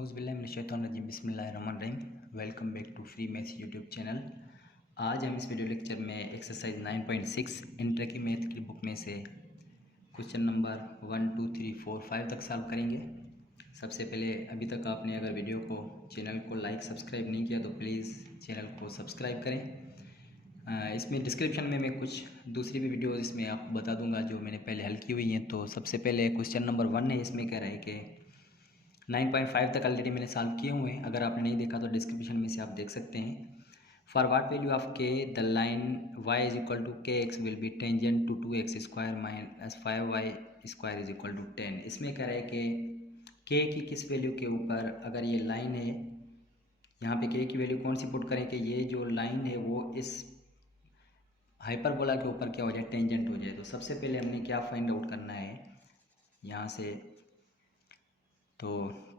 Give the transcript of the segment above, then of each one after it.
औज़ुबिल्लाहिमिनश्शैतानिर्रजीम बिस्मिल्लाहिर्रहमानिर्रहीम। Welcome back to free maths YouTube channel. आज हम इस वीडियो लेक्चर में एक्सरसाइज 9.6 इंटर की मैथ की बुक में से क्वेश्चन नंबर 1 2 3 4 5 तक सॉल्व करेंगे। सबसे पहले अभी तक आपने अगर वीडियो को चैनल को लाइक सब्सक्राइब नहीं किया तो प्लीज़ चैनल को सब्सक्राइब करें। इसमें डिस्क्रिप्शन में मैं कुछ दूसरी भी वीडियोज़ इसमें आपको बता दूंगा जो मैंने पहले हल की हुई हैं। तो सबसे पहले क्वेश्चन नंबर 1 है, इसमें कह रहा है कि 9.5 तक ऑलरेडी मैंने सॉल्व किए हुए हैं। अगर आपने नहीं देखा तो डिस्क्रिप्शन में से आप देख सकते हैं। For what value of K the line y is equal to K X will be tangent to 2x square minus 5y square is equal to 10। इसमें कह रहा है कि के की किस वैल्यू के ऊपर अगर ये लाइन है, यहाँ पे के की वैल्यू कौन सी पुट करें कि ये जो लाइन है वो इस हाइपरबोला के ऊपर क्या हो जाए, टेंजेंट हो जाए। तो सबसे पहले हमने क्या फाइंड आउट करना है यहाँ से, तो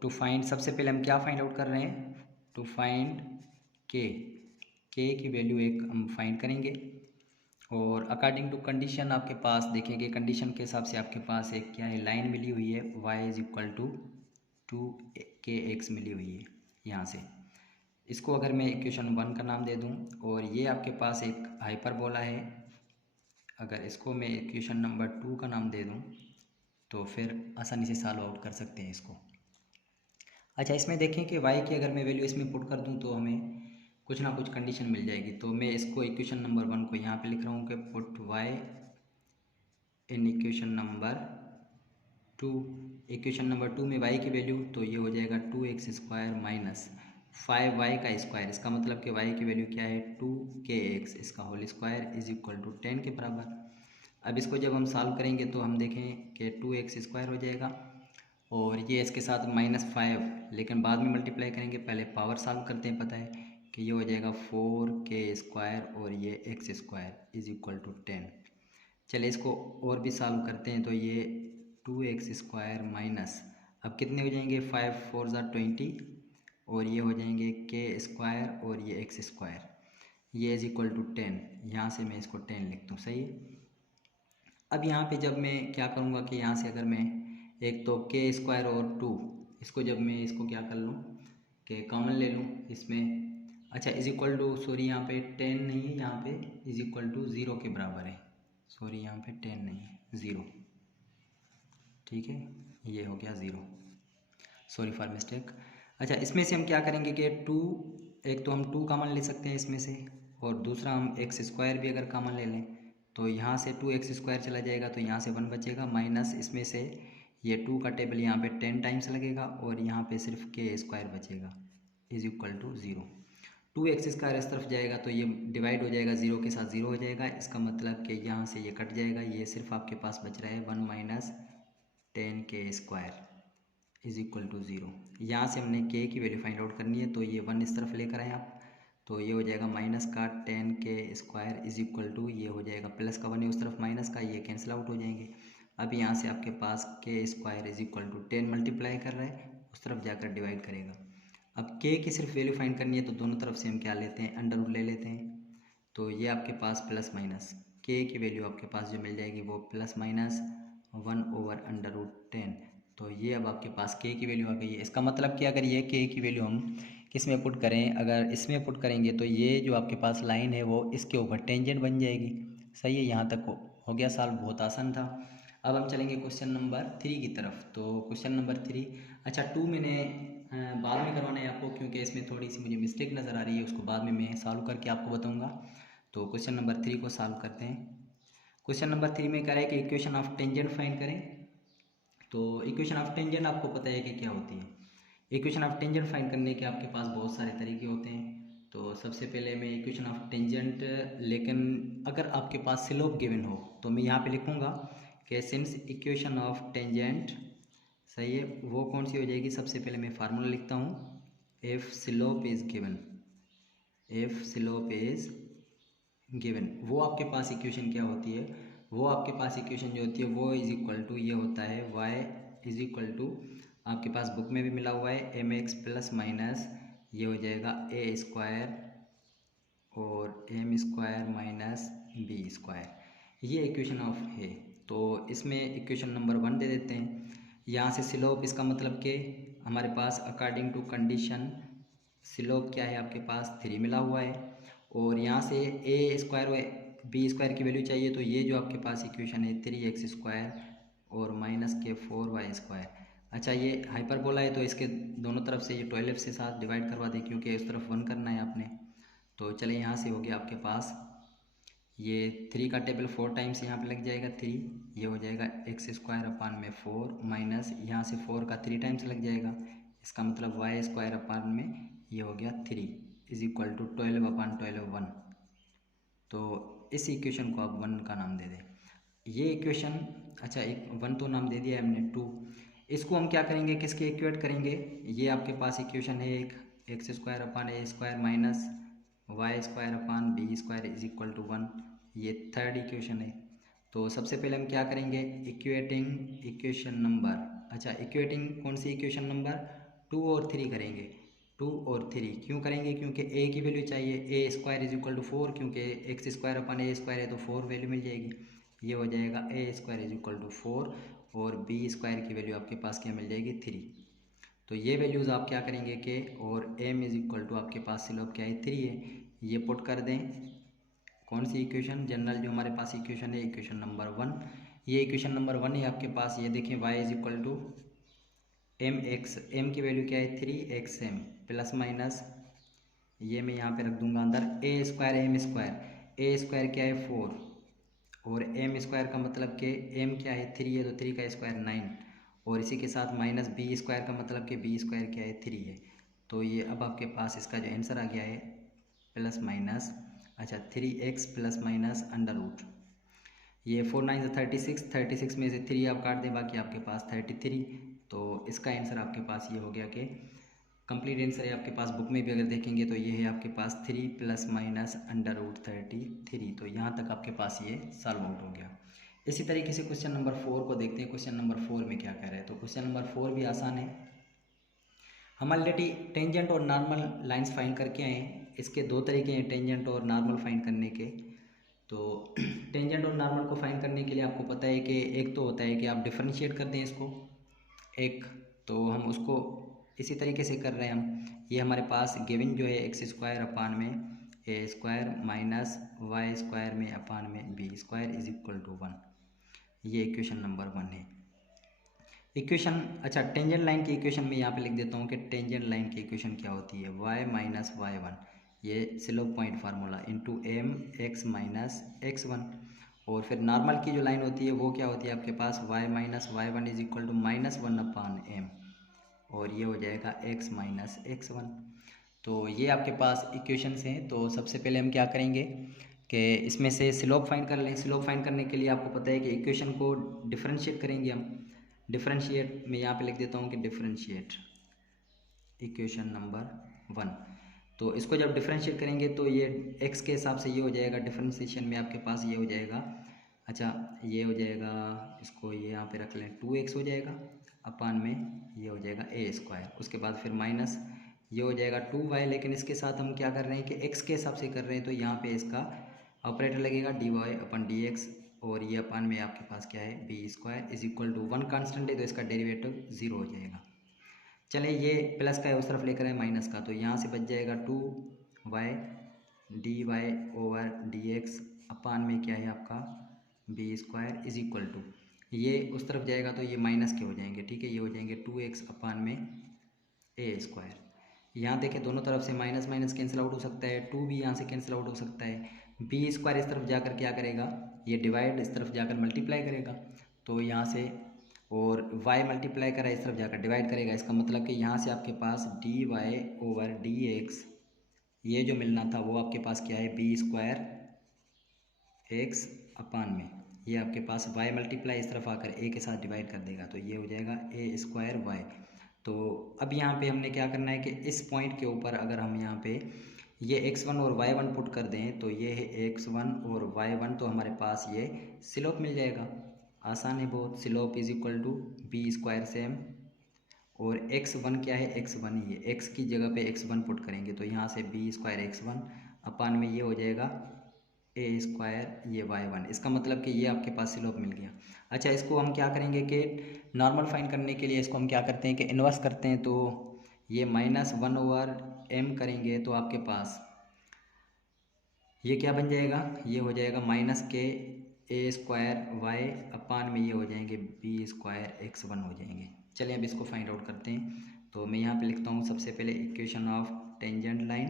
टू फाइंड सबसे पहले हम क्या फाइंड आउट कर रहे हैं, टू फाइंड के की वैल्यू एक हम फाइंड करेंगे। और अकॉर्डिंग टू कंडीशन आपके पास देखेंगे, कंडीशन के हिसाब से आपके पास एक क्या है, लाइन मिली हुई है y is equal to 2kx मिली हुई है यहाँ से। इसको अगर मैं इक्वेशन 1 का नाम दे दूँ और ये आपके पास एक हाइपरबोला है, अगर इसको मैं इक्वेशन नंबर 2 का नाम दे दूँ तो फिर आसानी से सॉल्व आउट कर सकते हैं इसको। अच्छा, इसमें देखें कि y की अगर मैं वैल्यू इसमें पुट कर दूं तो हमें कुछ ना कुछ कंडीशन मिल जाएगी। तो मैं इसको इक्वेशन नंबर 1 को यहाँ पे लिख रहा हूँ कि put y in equation number 2। Equation number 2 में y की वैल्यू तो ये हो जाएगा 2x स्क्वायर माइनस 5y का स्क्वायर। इसका मतलब कि y की वैल्यू क्या है, 2kx, इसका whole square is equal to 10 के बराबर। अब इसको जब हम सॉल्व करेंगे तो हम देखें कि 2x स्क्वायर हो जाएगा और ये इसके साथ -5, लेकिन बाद में मल्टीप्लाई करेंगे, पहले पावर सॉल्व करते हैं। पता है कि ये हो जाएगा 4k स्क्वायर और ये x square is equal to 10। चलिए इसको और भी सॉल्व करते हैं। तो ये 2x स्क्वायर माइनस, अब कितने हो जाएंगे, 5 4 ज़ा 20 और ये हो जाएंगे k स्क्वायर और ये x स्क्वायर, ये इज इक्वल टू 10। यहाँ से मैं इसको 10 लिखता हूँ, सही है। अब यहाँ पे जब मैं क्या करूँगा कि यहाँ से अगर मैं एक तो के स्क्वायर और 2, इसको जब मैं इसको क्या कर लूँ कि कॉमन ले लूँ इसमें। अच्छा, इज इक्वल टू, सॉरी यहाँ पे 10 नहीं है, यहाँ पे इज इक्वल टू 0 के बराबर है। सॉरी यहाँ पे 10 नहीं है, 0, ठीक है, ये हो गया 0, सॉरी फॉर मिस्टेक। अच्छा, इसमें से हम क्या करेंगे कि 2, एक तो हम 2 कॉमन ले सकते हैं इसमें से, और दूसरा हम एक्स स्क्वायर भी अगर कॉमन ले लें तो यहाँ से 2x स्क्वायर चला जाएगा तो यहाँ से 1 बचेगा, माइनस इसमें से ये 2 का टेबल यहाँ पे 10 टाइम्स लगेगा और यहाँ पे सिर्फ के स्क्वायर बचेगा is equal to 0। 2x square इस तरफ जाएगा तो ये डिवाइड हो जाएगा, 0 के साथ 0 हो जाएगा। इसका मतलब कि यहाँ से ये कट जाएगा, ये सिर्फ आपके पास बच रहा है 1 minus 10k square is equal to 0। यहाँ से हमने k की वैल्यू फाइंड आउट करनी है तो ये 1 इस तरफ लेकर आए आप, तो ये हो जाएगा माइनस का 10k square is equal to, ये हो जाएगा प्लस का 1 है उस तरफ माइनस का, ये कैंसिल आउट हो जाएंगे। अब यहाँ से आपके पास k square is equal to 10 multiply कर रहा है, उस तरफ जाकर डिवाइड करेगा। अब k की सिर्फ वैल्यू फाइंड करनी है तो दोनों तरफ से हम क्या लेते हैं, अंडर रूट ले लेते हैं। तो ये आपके पास प्लस माइनस k की वैल्यू आपके पास जो मिल जाएगी वो प्लस माइनस 1/√10। तो ये अब आपके पास k की वैल्यू आ गई है। इसका मतलब कि अगर ये k की वैल्यू हम किस में पुट करें, अगर इसमें पुट करेंगे तो ये जो आपके पास लाइन है वो इसके ऊपर टेंजेंट बन जाएगी। सही है, यहाँ तक हो गया सॉल्व, बहुत आसान था। अब हम चलेंगे क्वेश्चन नंबर 3 की तरफ। तो क्वेश्चन नंबर 3, अच्छा 2 मैंने बाद में करवाना है आपको क्योंकि इसमें थोड़ी सी मुझे मिस्टेक नज़र आ रही है, उसको बाद में मैं सॉल्व करके आपको बताऊँगा। तो क्वेश्चन नंबर 3 को सॉल्व करते हैं। क्वेश्चन नंबर 3 में कह रहा है कि इक्वेशन ऑफ टेंजेंट फाइंड करें। तो इक्वेशन ऑफ टेंजेंट आपको पता है कि क्या होती है। इक्वेशन ऑफ टेंजेंट फाइंड करने के आपके पास बहुत सारे तरीके होते हैं। तो सबसे पहले मैं इक्वेशन ऑफ टेंजेंट, लेकिन अगर आपके पास स्लोप गिवन हो तो मैं यहाँ पे लिखूँगा कि सिंस इक्वेशन ऑफ टेंजेंट, सही है, वो कौन सी हो जाएगी, सबसे पहले मैं फार्मूला लिखता हूँ, if slope is given, if slope is given, वो आपके पास इक्वेशन क्या होती है, वो आपके पास इक्वेशन जो होती है वो इज इक्वल टू ये होता है y इज इक्वल टू, आपके पास बुक में भी मिला हुआ है mx प्लस माइनस ये हो जाएगा a स्क्वायर और m square minus b square, ये इक्वेशन ऑफ है। तो इसमें इक्वेशन नंबर 1 दे देते हैं। यहाँ से स्लोप, इसका मतलब कि हमारे पास अकॉर्डिंग टू कंडीशन स्लोप क्या है आपके पास 3 मिला हुआ है, और यहाँ से ए स्क्वायर व बी स्क्वायर की वैल्यू चाहिए, तो ये जो आपके पास इक्वेशन है 3x² और माइनस के 4y²। अच्छा, ये हाइपरबोला है तो इसके दोनों तरफ से ये 12 से साथ डिवाइड करवा दें, क्योंकि इस तरफ 1 करना है आपने। तो चलिए यहाँ से हो गया आपके पास ये 3 का टेबल 4 टाइम्स यहाँ पे लग जाएगा 3, ये हो जाएगा x² / 4 माइनस यहाँ से 4 का 3 टाइम्स लग जाएगा, इसका मतलब y² ये हो गया 3 इज इक्वल टू 12/12 1। तो इस इक्वेशन को आप 1 का नाम दे दें। ये इक्वेशन, अच्छा एक 1 तो नाम दे दिया है हमने, 2 इसको हम क्या करेंगे, किसके इक्वेट करेंगे। ये आपके पास इक्वेशन है एक x² - minus y² / b² is equal to 1, ये थर्ड इक्वेशन है। तो सबसे पहले हम क्या करेंगे, इक्वेटिंग इक्वेशन नंबर, अच्छा इक्वेटिंग कौन सी इक्वेशन नंबर 2 और 3 करेंगे। 2 और 3 क्यों करेंगे, क्योंकि a की वैल्यू चाहिए, a² इज इक्वल टू 4, क्योंकि x² a² है तो 4 वैल्यू मिल जाएगी। ये हो जाएगा a² इज इक्वल टू 4 और b² की वैल्यू आपके पास क्या मिल जाएगी 3। तो ये वैल्यूज़ आप क्या करेंगे के, और m इज इक्वल टू आपके पास स्लोप क्या है 3 है, ये पुट कर दें। कौन सी इक्वेशन, जनरल जो हमारे पास इक्वेशन है इक्वेशन नंबर 1, ये इक्वेशन नंबर 1 है आपके पास। ये देखिए y is equal to mx, m की वैल्यू क्या है 3xm प्लस माइनस, ये मैं यहाँ पे रख दूंगा अंदर a² क्या है 4 और m² का मतलब कि m क्या है 3 है तो 3 का स्क्वायर 9, और इसी के साथ माइनस b² का मतलब कि b² क्या है 3 है। तो ये अब आपके पास इसका जो आंसर आ गया है प्लस माइनस, अच्छा 3x plus minus under root, ये 4 9 36 में से 3 आप काट दें, बाकी आपके पास 33। तो इसका आंसर आपके पास ये हो गया कि कंप्लीट आंसर है आपके पास। बुक में भी अगर देखेंगे तो ये है आपके पास 3 प्लस माइनस अंडर रूट 33। तो यहाँ तक आपके पास ये सॉल्व आउट हो गया। इसी तरीके से क्वेश्चन नंबर 4 को देखते हैं। क्वेश्चन नंबर 4 में क्या कह रहा है, तो क्वेश्चन नंबर 4 भी आसान है। हम ऑलरेडी टेंजेंट और नॉर्मल लाइंस फाइंड करके आए हैं। इसके दो तरीके हैं टेंजेंट और नॉर्मल फाइंड करने के। तो टेंजेंट और नॉर्मल को फाइंड करने के लिए आपको पता है कि एक तो होता है कि आप डिफरेंशिएट कर दें इसको, एक तो हम उसको इसी तरीके से कर रहे हैं हम। ये हमारे पास गिवन जो है x² में a² माइनस y² में अपान में b² इज इक्वल टू 1, ये इक्वेशन नंबर 1 है। इक्वेशन, अच्छा टेंजेंट लाइन की इक्वेशन में यहाँ पे लिख देता हूँ कि टेंजेंट लाइन की इक्वेशन क्या होती है, y माइनस y1, ये slope point formula into m x minus x1। और फिर नॉर्मल की जो लाइन होती है वो क्या होती है आपके पास, y minus y1 is equal to -1 upon m, और ये हो जाएगा x माइनस x1। तो ये आपके पास इक्वेशंस हैं। तो सबसे पहले हम क्या करेंगे कि इसमें से स्लोप फाइंड कर लें। स्लोप फाइंड करने के लिए आपको पता है कि इक्वेशन को डिफरेंशिएट करेंगे हम। डिफरेंशिएट मैं यहाँ पे लिख देता हूँ कि डिफरेंशिएट इक्वेशन नंबर 1। तो इसको जब डिफरेंशिएट करेंगे तो ये x के हिसाब से ये हो जाएगा, डिफरेंशिएशन में आपके पास ये हो जाएगा, अच्छा ये हो जाएगा, इसको ये यहाँ पे रख लें 2x हो जाएगा अपान में ये हो जाएगा a²। उसके बाद फिर माइनस ये हो जाएगा 2y, लेकिन इसके साथ हम क्या कर रहे हैं कि x के हिसाब से कर रहे हैं, तो यहाँ पे इसका ऑपरेटर लगेगा dy/dx, और ये अपान में आपके पास क्या है b² is equal to 1 constant है तो इसका डेरिवेटिव 0 हो जाएगा। चले ये प्लस का है उस तरफ लेकर आए माइनस का, तो यहाँ से बच जाएगा 2y dy/dx अपान में क्या है आपका b² इज इक्वल टू, ये उस तरफ जाएगा तो ये माइनस के हो जाएंगे, ठीक है, ये हो जाएंगे 2x अपान में a²। यहाँ देखें दोनों तरफ से माइनस माइनस कैंसिल आउट हो सकता है, 2 भी यहाँ से कैंसिल आउट हो सकता है, b² इस तरफ जाकर क्या करेगा, ये डिवाइड इस तरफ जाकर मल्टीप्लाई करेगा, तो यहाँ से, और y मल्टीप्लाई करा इस तरफ जाकर डिवाइड करेगा, इसका मतलब कि यहाँ से आपके पास dy/dx ये जो मिलना था वो आपके पास क्या है b² x अपान में ये आपके पास y मल्टीप्लाई इस तरफ आकर a के साथ डिवाइड कर देगा, तो ये हो जाएगा a² y। तो अब यहाँ पे हमने क्या करना है कि इस पॉइंट के ऊपर अगर हम यहाँ पे ये x1 और y1 पुट कर दें तो ये है x1 और y1, तो हमारे पास ये स्लोप मिल जाएगा। आसान है बहुत, slope is equal to b² same, और x1 क्या है x1 ही है, x की जगह पे x1 पुट करेंगे तो यहाँ से b² x1 अपान में ये हो जाएगा ए स्क्वायर ये y1। इसका मतलब कि ये आपके पास स्लोप मिल गया। अच्छा, इसको हम क्या करेंगे कि नॉर्मल फाइंड करने के लिए इसको हम क्या करते हैं कि इन्वर्स करते हैं। तो ये -1/m करेंगे तो आपके पास ये क्या बन जाएगा, ये हो जाएगा -k a स्क्वायर वाई अपान में ये हो जाएंगे b स्क्वायर x1 हो जाएंगे। चलिए अब इसको फाइंड आउट करते हैं। तो मैं यहाँ पे लिखता हूँ सबसे पहले equation of tangent line.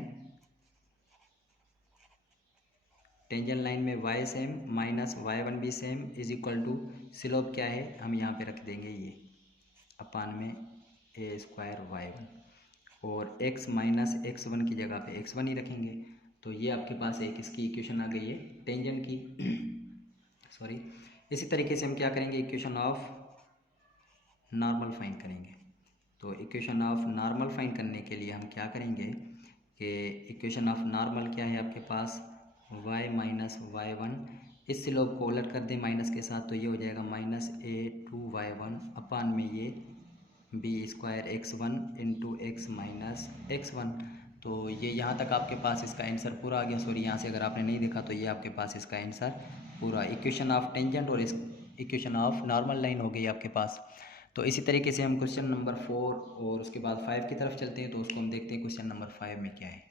Tangent line में y सेम माइनस y1 भी same is equal to slope क्या है हम यहाँ पे रख देंगे ये अपान में a स्क्वायर y1 और x माइनस x1 की जगह पे x1 ही रखेंगे। तो ये आपके पास एक इसकी इक्वेशन आ गई है टेंजेंट की सॉरी। इसी तरीके से हम क्या करेंगे, इक्वेशन ऑफ नॉर्मल फाइंड करेंगे। तो इक्वेशन ऑफ नॉर्मल फाइंड करने के लिए हम क्या करेंगे कि इक्वेशन ऑफ नॉर्मल क्या है आपके पास y माइनस y1, इस स्लोप को उलट कर दें माइनस के साथ तो ये हो जाएगा -a2y1 अपान में ये b square x1 into x minus x1। तो ये यहाँ तक आपके पास इसका आंसर पूरा आ गया। सॉरी, यहाँ से अगर आपने नहीं देखा तो ये आपके पास इसका आंसर पूरा इक्वेशन ऑफ टेंजेंट और इस इक्वेशन ऑफ नॉर्मल लाइन हो गई आपके पास। तो इसी तरीके से हम क्वेश्चन नंबर 4 और उसके बाद 5 की तरफ चलते हैं। तो उसको हम देखते हैं क्वेश्चन नंबर 5 में क्या है।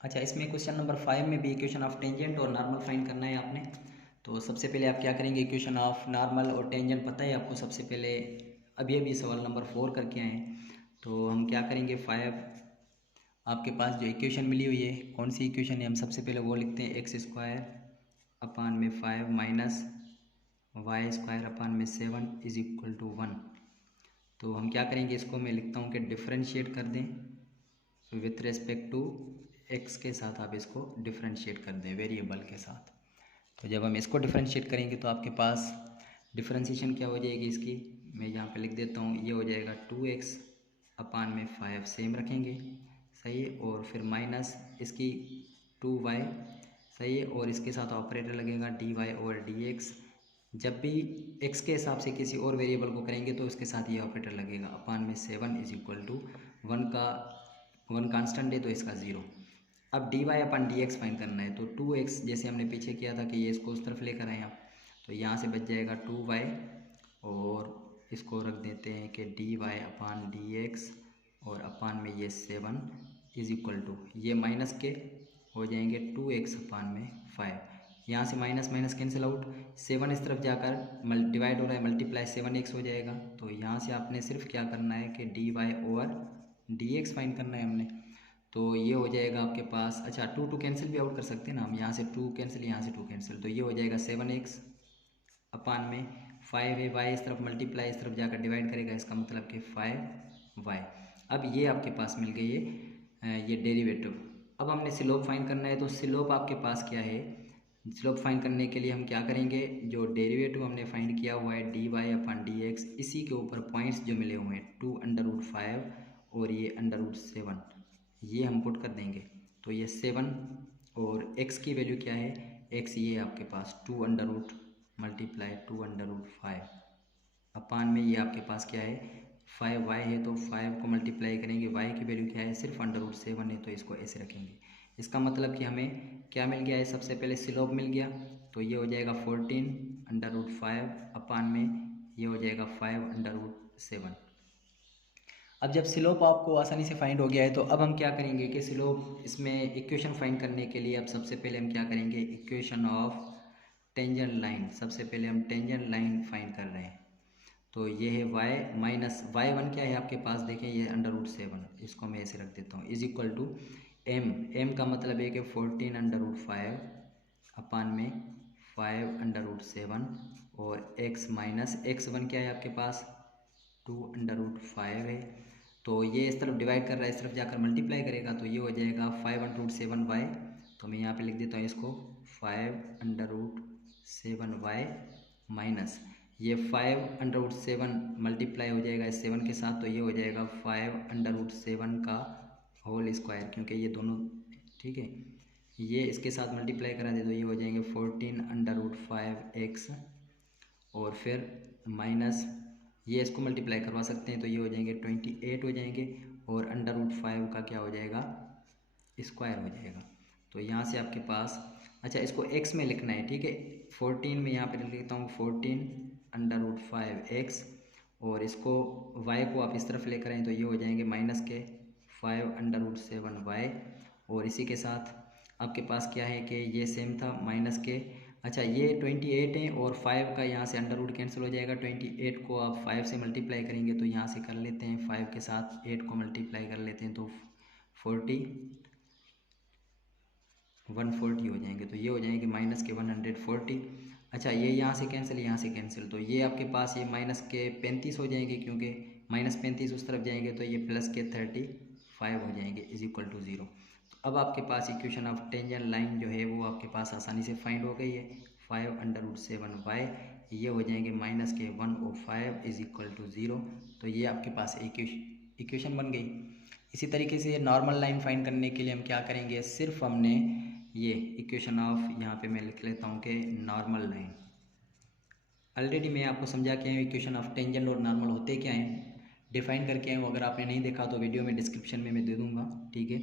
अच्छा, इसमें क्वेश्चन नंबर 5 में भी इक्वेशन ऑफ टेंजेंट और नॉर्मल फाइंड करना है आपने। तो सबसे पहले आप क्या करेंगे, इक्वेशन ऑफ नॉर्मल और टेंजेंट पता है आपको, सबसे पहले अभी सवाल नंबर 4 करके आए हैं। तो हम क्या करेंगे 5 आपके पास जो इक्वेशन मिली हुई है कौन सी इक्वेशन है, हम सबसे पहले वो लिखते हैं एक्स स्क्वायर अपान में 5 माइनस वाई स्क्वायर अपान में 7 इज इक्वल टू 1। तो हम क्या करेंगे, इसको मैं लिखता हूँ कि डिफ्रेंशिएट कर दें विथ रेस्पेक्ट टू एक्स के साथ, आप इसको डिफ्रेंशिएट कर दें वेरिएबल के साथ। तो जब हम इसको डिफ्रेंशिएट करेंगे तो आपके पास डिफ्रेंशिएशन क्या हो जाएगी इसकी, मैं यहाँ पे लिख देता हूँ, ये हो जाएगा 2x अपान में 5 सेम रखेंगे, सही है, और फिर माइनस इसकी 2y, सही है, और इसके साथ ऑपरेटर लगेगा dy और dx। जब भी x के हिसाब से किसी और वेरिएबल को करेंगे तो उसके साथ ये ऑपरेटर लगेगा अपान में 7 इज इक्वल टू 1 का 1 कांस्टेंट है तो इसका 0। अब dy अपन dx फाइंड करना है। तो 2x जैसे हमने पीछे किया था कि ये इसको उस तरफ लेकर आए आप, तो यहाँ से बच जाएगा 2y और इसको रख देते हैं कि dy अपान dx और अपान में ये 7 इज इक्वल टू ये माइनस के हो जाएंगे 2x अपान में 5। यहाँ से माइनस माइनस कैंसिल आउट, 7 इस तरफ जाकर डिवाइड हो रहा है मल्टीप्लाई 7x हो जाएगा। तो यहाँ से आपने सिर्फ क्या करना है कि dy ओवर dx फाइंड करना है हमने। तो ये हो जाएगा आपके पास, अच्छा 2 कैंसिल भी आउट कर सकते हैं ना हम, यहाँ से 2 कैंसिल यहाँ से 2 कैंसिल, तो ये हो जाएगा 7x अपान में 5 है, y इस तरफ मल्टीप्लाई इस तरफ जाकर डिवाइड करेगा, इसका मतलब कि 5y। अब ये आपके पास मिल गई है ये डेरिवेटिव। अब हमने स्लोप फाइंड करना है। तो स्लोप आपके पास क्या है, स्लोप फाइंड करने के लिए हम क्या करेंगे, जो डेरिवेटिव हमने फाइंड किया हुआ है dy अपन dx, इसी के ऊपर पॉइंट्स जो मिले हुए हैं 2√5 और ये √7 ये हम पुट कर देंगे। तो ये 7 और x की वैल्यू क्या है, x ये आपके पास 2 मल्टीप्लाई 2√5 अपान में ये आपके पास क्या है 5y है, तो 5 को मल्टीप्लाई करेंगे, y की वैल्यू क्या है सिर्फ √7 है, तो इसको ऐसे रखेंगे। इसका मतलब कि हमें क्या मिल गया है, सबसे पहले स्लोप मिल गया, तो ये हो जाएगा 14√5 अपान में ये हो जाएगा 5√7। अब जब स्लोप आपको आसानी से फाइंड हो गया है तो अब हम क्या करेंगे कि स्लोप इसमें इक्वेशन फाइंड करने के लिए अब सबसे पहले हम क्या करेंगे, इक्वेशन ऑफ टेंजेंट लाइन, सबसे पहले हम टेंजेंट लाइन फाइंड कर रहे हैं। तो ये है y माइनस y1 क्या है आपके पास, देखें ये √7, इसको मैं ऐसे रख देता हूँ, इज इक्वल टू m का मतलब है कि 14√5 अपान में 5√7 और x माइनस x1 क्या है आपके पास 2√5 है। तो ये इस तरफ डिवाइड कर रहा है, इस तरफ जाकर मल्टीप्लाई करेगा, तो ये हो जाएगा 5√7y। तो मैं यहाँ पे लिख देता हूँ इसको 5√7y माइनस ये 5√7 मल्टीप्लाई हो जाएगा इस 7 के साथ, तो ये हो जाएगा 5√7 का होल स्क्वायर, क्योंकि ये दोनों ठीक है, ये इसके साथ मल्टीप्लाई करा दे तो ये हो जाएंगे 14√5x और फिर माइनस ये इसको मल्टीप्लाई करवा सकते हैं, तो ये हो जाएंगे 28 हो जाएंगे और √5 का क्या हो जाएगा स्क्वायर हो जाएगा। तो यहाँ से आपके पास, अच्छा इसको x में लिखना है, ठीक है। 14 में यहाँ पे लिख लेता हूँ 14√5x, और इसको y को आप इस तरफ लेकर आएँ तो ये हो जाएंगे -5√7y। और इसी के साथ आपके पास क्या है कि ये सेम था माइनस के, अच्छा ये 28 है और 5 का यहाँ से अंडर रूट कैंसिल हो जाएगा। 28 को आप 5 से मल्टीप्लाई करेंगे तो यहाँ से कर लेते हैं 5 के साथ 8 को मल्टीप्लाई कर लेते हैं तो 140 हो जाएंगे, तो ये हो जाएंगे माइनस के 140। अच्छा ये यहाँ से कैंसिल, यहाँ से कैंसिल, तो ये आपके पास ये माइनस के 35 हो जाएंगे, क्योंकि -35 उस तरफ जाएंगे तो ये प्लस के 35 हो जाएंगे इज इक्वल टू 0। अब आपके पास इक्वेशन ऑफ टेंजेंट लाइन जो है वो आपके पास आसानी से फाइंड हो गई है। 5√7y ये हो जाएंगे माइनस के 105 इज इक्वल टू 0। तो ये आपके पास इक्वेशन बन गई। इसी तरीके से नॉर्मल लाइन फाइंड करने के लिए हम क्या करेंगे, सिर्फ हमने ये इक्वेशन ऑफ, यहाँ पे मैं लिख लेता हूँ कि नॉर्मल लाइन, ऑलरेडी मैं आपको समझा के आया हूँ इक्वेशन ऑफ टेंजेंट और नॉर्मल होते क्या हैं, डिफाइन करके आया हूँ। अगर आपने नहीं देखा तो वीडियो में डिस्क्रिप्शन में मैं दे दूँगा, ठीक है।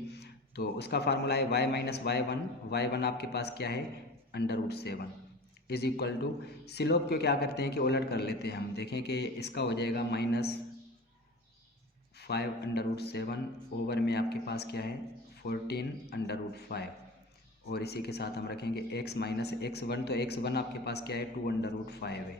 तो उसका फार्मूला है y माइनस y1 आपके पास क्या है √7 इज इक्वल टू, स्लोप को क्या करते हैं कि उलट कर लेते हैं हम, देखें कि इसका हो जाएगा -5√7 ओवर में आपके पास क्या है 14√5, और इसी के साथ हम रखेंगे x माइनस x1, तो x1 आपके पास क्या है 2√5 है।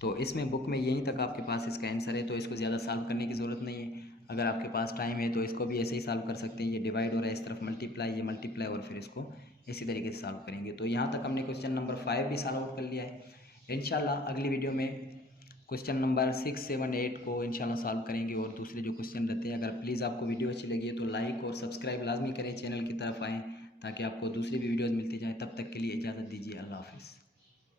तो इसमें बुक में यहीं तक आपके पास इसका आंसर है, तो इसको ज़्यादा सॉल्व करने की ज़रूरत नहीं है। अगर आपके पास टाइम है तो इसको भी ऐसे ही सॉल्व कर सकते हैं, ये डिवाइड हो रहा है इस तरफ मल्टीप्लाई, ये मल्टीप्लाई, और फिर इसको इसी तरीके से सॉल्व करेंगे। तो यहाँ तक हमने क्वेश्चन नंबर 5 भी सॉल्व आउट कर लिया है। इंशाल्लाह अगली वीडियो में क्वेश्चन नंबर 6, 7, 8 को इंशाल्लाह सॉल्व करेंगे, और दूसरे जो क्वेश्चन रहते हैं। अगर प्लीज़ आपको वीडियो अच्छी लगी है तो लाइक और सब्सक्राइब लाजमी करें, चैनल की तरफ आएँ ताकि आपको दूसरी भी वीडियोज़ मिलती जाएँ। तब तक के लिए इजाज़त दीजिए, अल्लाह हाफिज़।